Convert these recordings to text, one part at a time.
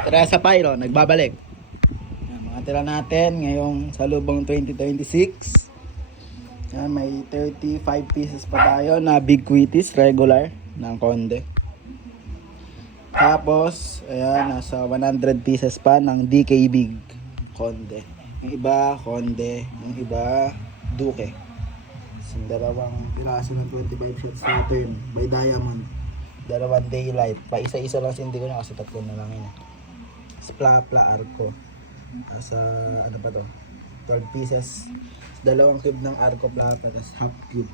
Teresa Pyro, nagbabalik. Yan, mga tira natin ngayong salubong 2026. Yan, may 35 pieces pa tayo na big quitties regular ng Conde. Tapos, ayan, nasa 100 pieces pa ng DK Big Conde. Yung iba, Conde. Yung iba, Duke. Yung dalawang piraso ng 25 shots natin by Diamond. Dalawang Daylight. Pa isa-isa lang hindi ko na kasi tatlo na lang yun. Splapla Arco. Sa ano pa to? 12 pieces. Dalawang cube ng Arco Plata. Tapos half cube.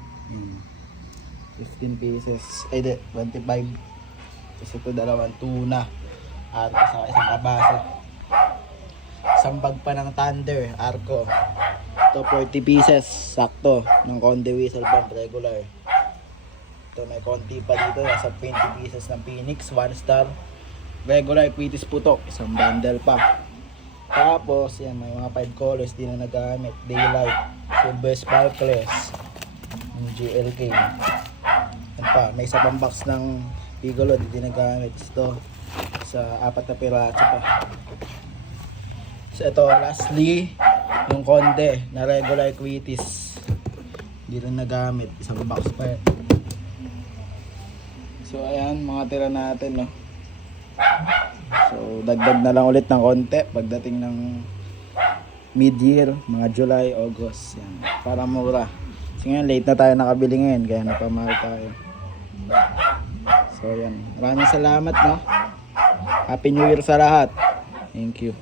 15 pieces. Ay di, 25. Tapos ito dalawang tuna. Arco sa isang kabase. Isang bag pa ng Thunder Arco. Ito 40 pieces. Sakto. Ng Conde Whistle Bomb regular. Ito may konti pa dito. Nasa 20 pieces ng Phoenix. 1 star. Regular quitties putok. Isang bundle pa. Tapos yan, may mga 5 colors din na nagamit. Daylight. Silver Sparkless. Yung GLK. Yan pa. May isa pang box ng Piccolo din nagamit. Ito. Sa 4 na piraso pa. So ito lastly. Yung Conde na regular quitties. Hindi rin nagamit. Isang box pa yan. So ayan, mga tira natin, no. So dagdag na lang ulit ng konti pagdating ng mid-year, mga July, August, yan. Para mura. Kasi ngayon late na tayo nakabili ngayon, kaya napamahal tayo. So yan, maraming salamat, no. Happy New Year sa lahat. Thank you.